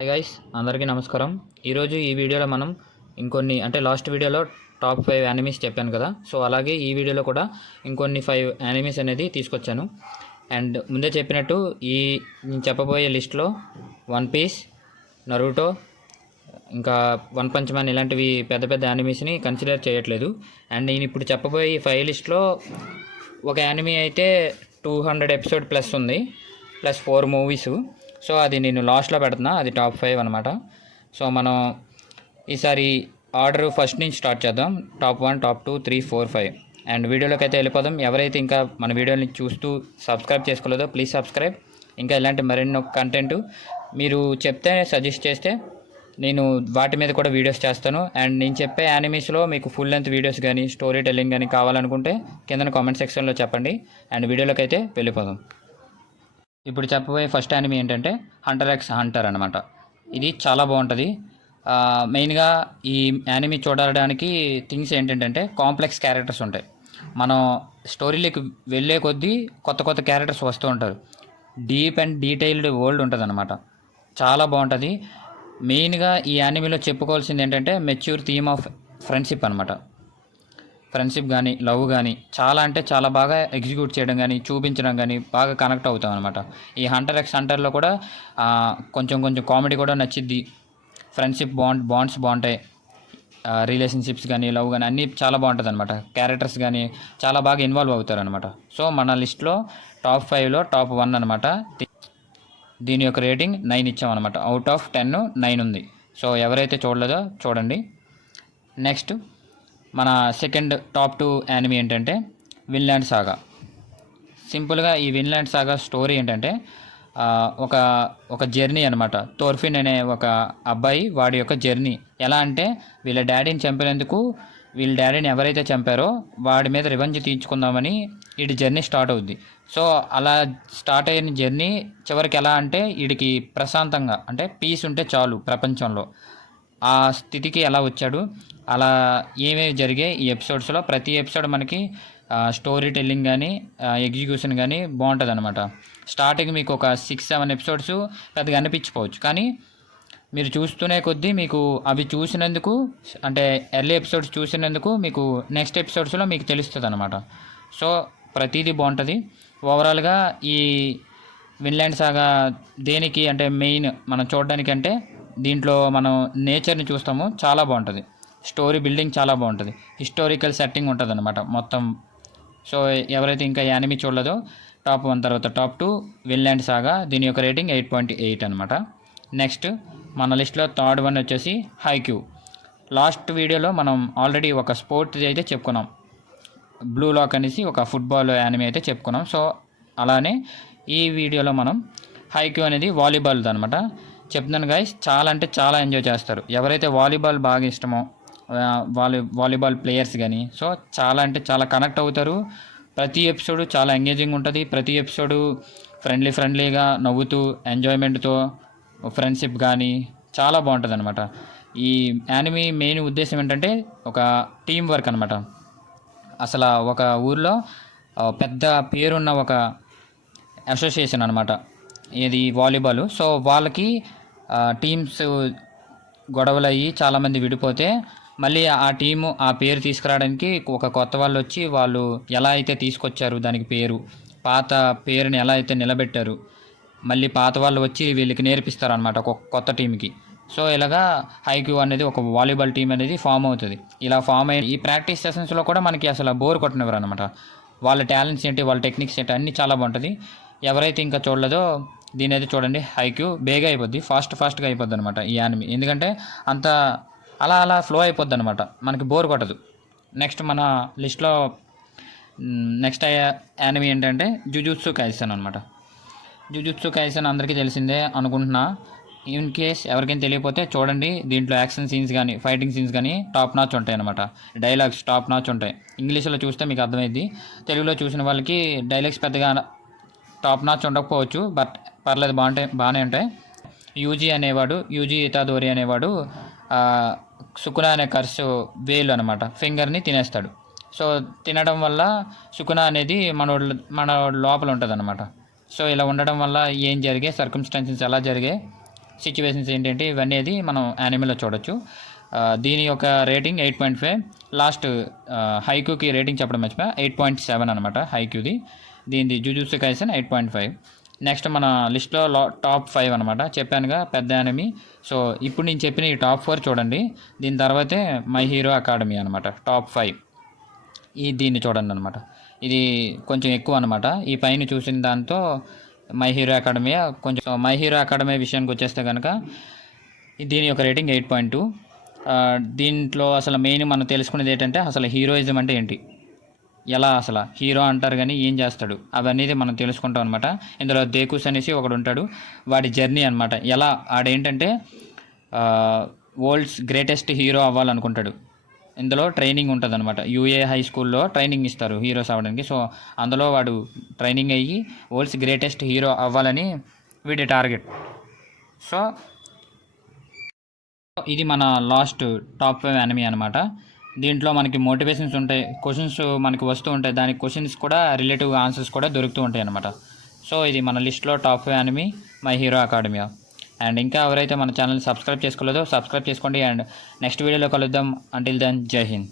Hi guys, అందరికీ నమస్కారం. ఈరోజు ఈ వీడియోలో మనం ఇంకొన్ని అంటే లాస్ట్ వీడియోలో టాప్ 5 యానిమీస్ చెప్పాను కదా. సో అలాగే ఈ వీడియోలో కూడా ఇంకొన్ని 5 యానిమీస్ అనేది తీసుకొచ్చాను. అండ్ ముందే చెప్పినట్టు నేను చెప్పబోయే లిస్ట్లో వన్ పీస్, నరూటో, ఇంకా వన్ పంచ్ మ్యాన్ ఇలాంటివి పెద్ద పెద్ద యానిమీస్ని కన్సిడర్ చేయట్లేదు. అండ్ నేను ఇప్పుడు చెప్పబోయే ఈ 5 లిస్ట్లో ఒక యానిమీ అయితే 200 ఎపిసోడ్ ప్లస్ ఉంది, ప్లస్ 4 మూవీసు. సో అది నేను లాస్ట్లో పెడుతున్నా, అది టాప్ 5 అనమాట. సో మనం ఈసారి ఆర్డర్ ఫస్ట్ నుంచి స్టార్ట్ చేద్దాం. Top 1, top 2, 3, 4, 5. అండ్ వీడియోలోకి అయితే వెళ్ళిపోదాం. ఎవరైతే ఇంకా మన వీడియోని చూస్తూ సబ్స్క్రైబ్ చేసుకోలేదో ప్లీజ్ సబ్స్క్రైబ్. ఇంకా ఇలాంటి మరెన్నో కంటెంట్ మీరు చెప్తే సజెస్ట్ చేస్తే నేను వాటి మీద కూడా వీడియోస్ చేస్తాను. అండ్ నేను చెప్పే యానిమీస్లో మీకు ఫుల్ లెంత్ వీడియోస్ కానీ స్టోరీ టెల్లింగ్ కానీ కావాలనుకుంటే కింద కామెంట్ సెక్షన్లో చెప్పండి. అండ్ వీడియోలోకి అయితే వెళ్ళిపోదాం. ఇప్పుడు చెప్పబోయే ఫస్ట్ యానిమీ ఏంటంటే హంటర్ ఎక్స్ హంటర్ అనమాట. ఇది చాలా బాగుంటుంది. మెయిన్గా ఈ యానిమీ చూడడానికి థింగ్స్ ఏంటంటే కాంప్లెక్స్ క్యారెక్టర్స్ ఉంటాయి. మనం స్టోరీలోకి వెళ్ళే కొద్దీ కొత్త కొత్త క్యారెక్టర్స్ వస్తూ ఉంటారు. డీప్ అండ్ డీటెయిల్డ్ వరల్డ్ ఉంటుంది అనమాట. చాలా బాగుంటుంది. మెయిన్గా ఈ యానిమీలో చెప్పుకోవాల్సింది ఏంటంటే మెచ్యూర్ థీమ్ ఆఫ్ ఫ్రెండ్షిప్ అనమాట. ఫ్రెండ్షిప్ కానీ లవ్ కానీ చాలా అంటే చాలా బాగా ఎగ్జిక్యూట్ చేయడం కానీ చూపించడం కానీ బాగా కనెక్ట్ అవుతాం అనమాట. ఈ హంటర్ ఎక్స్ హంటర్లో కూడా కొంచెం కామెడీ కూడా నచ్చిద్ది. ఫ్రెండ్షిప్ బాండ్స్ బాగుంటాయి. రిలేషన్షిప్స్ కానీ లవ్ కానీ అన్నీ చాలా బాగుంటుంది అనమాట. క్యారెక్టర్స్ కానీ చాలా బాగా ఇన్వాల్వ్ అవుతారు అనమాట. సో మన లిస్ట్లో టాప్ 5లో టాప్ 1 అనమాట. దీని యొక్క రేటింగ్ 9 ఇచ్చామన్నమాట. అవుట్ ఆఫ్ 10 9 ఉంది. సో ఎవరైతే చూడలేదో చూడండి. నెక్స్ట్ మన సెకండ్ టాప్ 2 యానిమీ ఏంటంటే విన్లాండ్ సాగా. సింపుల్గా ఈ విన్లాండ్ సాగా స్టోరీ ఏంటంటే ఒక జర్నీ అనమాట. థోర్ఫిన్ అనే ఒక అబ్బాయి వాడి యొక్క జర్నీ ఎలా అంటే వీళ్ళ డాడీని చంపినందుకు వీళ్ళ డాడీని ఎవరైతే చంపారో వాడి మీద రివెంజ్ తీర్చుకుందామని వీడి జర్నీ స్టార్ట్ అవుద్ది. సో అలా స్టార్ట్ అయిన జర్నీ చివరికి ఎలా అంటే వీడికి ప్రశాంతంగా అంటే పీస్ ఉంటే చాలు ప్రపంచంలో, ఆ స్థితికి ఎలా వచ్చాడు, అలా ఏమేమి జరిగాయి ఈ ఎపిసోడ్స్లో. ప్రతి ఎపిసోడ్ మనకి స్టోరీ టెల్లింగ్ కానీ ఎగ్జిక్యూషన్ కానీ బాగుంటుంది అనమాట. స్టార్టింగ్ మీకు ఒక 6-7 ఎపిసోడ్స్ పెద్దగా అనిపించిపోవచ్చు, కానీ మీరు చూస్తూనే కొద్దీ మీకు అవి చూసినందుకు అంటే ఎర్లీ ఎపిసోడ్స్ చూసినందుకు మీకు నెక్స్ట్ ఎపిసోడ్స్లో మీకు తెలుస్తుంది అనమాట. సో ప్రతిదీ బాగుంటుంది. ఓవరాల్గా ఈ విన్లాండ్ సాగా దేనికి అంటే మెయిన్ మనం చూడడానికి అంటే దీంట్లో మనం నేచర్ని చూస్తాము, చాలా బాగుంటుంది. స్టోరీ బిల్డింగ్ చాలా బాగుంటుంది. హిస్టారికల్ సెట్టింగ్ ఉంటుంది అనమాట మొత్తం. సో ఎవరైతే ఇంకా యానిమీ చూడలేదో టాప్ 1 తర్వాత టాప్ 2 విన్లాండ్ సాగా. దీని యొక్క రేటింగ్ 8.8 అనమాట. నెక్స్ట్ మన లిస్ట్లో థర్డ్ 1 వచ్చేసి హైక్యూ. లాస్ట్ వీడియోలో మనం ఆల్రెడీ ఒక స్పోర్ట్ అయితే చెప్పుకున్నాం, బ్లూ లాక్ అనేసి ఒక ఫుట్బాల్ యానిమీ అయితే చెప్పుకున్నాం. సో అలానే ఈ వీడియోలో మనం హైక్యూ అనేది వాలీబాల్ది అనమాట. చెప్తున్నాను గైస్, చాలా అంటే చాలా ఎంజాయ్ చేస్తారు ఎవరైతే వాలీబాల్ బాగా ఇష్టమో వాలీబాల్ ప్లేయర్స్ కానీ. సో చాలా అంటే చాలా కనెక్ట్ అవుతారు. ప్రతి ఎపిసోడ్ చాలా ఎంగేజింగ్ ఉంటుంది. ప్రతి ఎపిసోడు ఫ్రెండ్లీగా నవ్వుతూ ఎంజాయ్మెంట్తో ఫ్రెండ్షిప్ కానీ చాలా బాగుంటుంది అనమాట. ఈ యానిమీ మెయిన్ ఉద్దేశం ఏంటంటే ఒక టీం వర్క్ అనమాట. అసలు ఒక ఊర్లో పెద్ద పేరున్న ఒక అసోసియేషన్ అనమాట ఇది వాలీబాల్. సో వాళ్ళకి టీమ్స్ గొడవలు అయ్యి చాలామంది విడిపోతే మళ్ళీ ఆ టీము ఆ పేరు తీసుకురావడానికి ఒక కొత్త వాళ్ళు వచ్చి వాళ్ళు ఎలా అయితే తీసుకొచ్చారు దానికి పేరు, పాత పేరుని ఎలా అయితే నిలబెట్టారు, మళ్ళీ పాత వాళ్ళు వచ్చి వీళ్ళకి నేర్పిస్తారు అనమాట ఒక కొత్త టీంకి. సో ఇలాగా హైక్యూ అనేది ఒక వాలీబాల్ టీం అనేది ఫామ్ అవుతుంది. ఇలా ఫామ్ అయిన ఈ ప్రాక్టీస్ సెషన్స్లో కూడా మనకి అసలు బోర్ కొట్టనివ్వరు అనమాట. వాళ్ళ టాలెంట్స్ ఏంటి, వాళ్ళ టెక్నిక్స్ ఏంటి అన్నీ చాలా బాగుంటుంది. ఎవరైతే ఇంకా చూడలేదో దీని అయితే చూడండి. హైక్యూ బేగా అయిపోద్ది, ఫాస్ట్గా అయిపోద్ది అనమాట ఈ యానిమీ. ఎందుకంటే అంత అలా ఫ్లో అయిపోద్ది అనమాట, మనకి బోర్ కొట్టదు. నెక్స్ట్ మన లిస్ట్లో నెక్స్ట్ యానిమీ ఏంటంటే జుజుత్సు కైసెన్ అనమాట. జుజుత్సు కైసెన్ అందరికీ తెలిసిందే అనుకుంటున్నా. ఇన్ కేస్ ఎవరికైనా తెలియకపోతే చూడండి. దీంట్లో యాక్షన్ సీన్స్ కానీ ఫైటింగ్ సీన్స్ కానీ టాప్ నాచ్ ఉంటాయి అనమాట. డైలాగ్స్ టాప్ నాచ్ ఉంటాయి. ఇంగ్లీష్లో చూస్తే మీకు అర్థమైద్ది. తెలుగులో చూసిన వాళ్ళకి డైలాగ్స్ పెద్దగా టాప్ నాచ్ ఉండకపోవచ్చు, బట్ పర్లేదు బాగానే ఉంటాయి. యూజీ ఇతాదోరి అనేవాడు సుకునా అనే కర్సు వేలు అనమాట ఫింగర్ని తినేస్తాడు. సో తినడం వల్ల సుకునా అనేది మన లోపల ఉంటుంది అనమాట. సో ఇలా ఉండడం వల్ల ఏం జరిగే సర్కమ్స్టాన్సెస్ ఎలా జరిగాయి సిచ్యువేషన్స్ ఏంటంటే ఇవన్నీ అది మనం యానిమేలో చూడొచ్చు. దీని యొక్క రేటింగ్ 8.5. లాస్ట్ హైక్యూకి రేటింగ్ చెప్పడం మర్చిపోయా, 8.7 అనమాట హైక్యూది. దీనిది జుజుత్సు కైసెన్ 8.5. నెక్స్ట్ మన లిస్ట్లో టాప్ 5 అనమాట. చెప్పానుగా పెద్ద యానిమీ. సో ఇప్పుడు నేను చెప్పిన ఈ టాప్ 4 చూడండి. దీని తర్వాతే మై హీరో అకాడమీ అనమాట టాప్ 5. దీన్ని చూడండి అనమాట. ఇది కొంచెం ఎక్కువ అనమాట. ఈ పైన చూసిన దాంతో మై హీరో అకాడమీ కొంచెం. మై హీరో అకాడమీ విషయానికి వచ్చేస్తే కనుక దీని యొక్క రేటింగ్ 8.2. దీంట్లో అసలు మెయిన్ మనం తెలుసుకునేది ఏంటంటే అసలు హీరోయిజం అంటే ఏంటి, ఎలా అసలు హీరో అంటారు కానీ ఏం చేస్తాడు అవన్నీ మనం తెలుసుకుంటాం అనమాట. ఇందులో దేకుస్ అనేసి ఒకడు ఉంటాడు, వాడి జర్నీ అనమాట. ఎలా ఆడేంటంటే వరల్డ్స్ గ్రేటెస్ట్ హీరో అవ్వాలనుకుంటాడు. ఇందులో ట్రైనింగ్ ఉంటుంది అనమాట. యూఏ హై స్కూల్లో ట్రైనింగ్ ఇస్తారు హీరోస్ అవ్వడానికి. సో అందులో వాడు ట్రైనింగ్ అయ్యి వరల్డ్స్ గ్రేటెస్ట్ హీరో అవ్వాలని వీడి టార్గెట్. సో ఇది మన లాస్ట్ టాప్ 5 యానిమీ అనమాట. దీంట్లో మనకి మోటివేషన్స్ ఉంటాయి, క్వశ్చన్స్ మనకి వస్తూ ఉంటాయి, దానికి క్వశ్చన్స్ కూడా రిలేటివ్ ఆన్సర్స్ కూడా దొరుకుతూ ఉంటాయి అనమాట. సో ఇది మన లిస్ట్లో top 5 anime my hero academy. And ఇంకా ఎవరైతే మన ఛానల్ సబ్స్క్రైబ్ చేసుకోలేదో సబ్స్క్రైబ్ చేసుకోండి. అండ్ నెక్స్ట్ వీడియోలో కలుద్దాం. అంటిల్ దెన్ జై హింద్.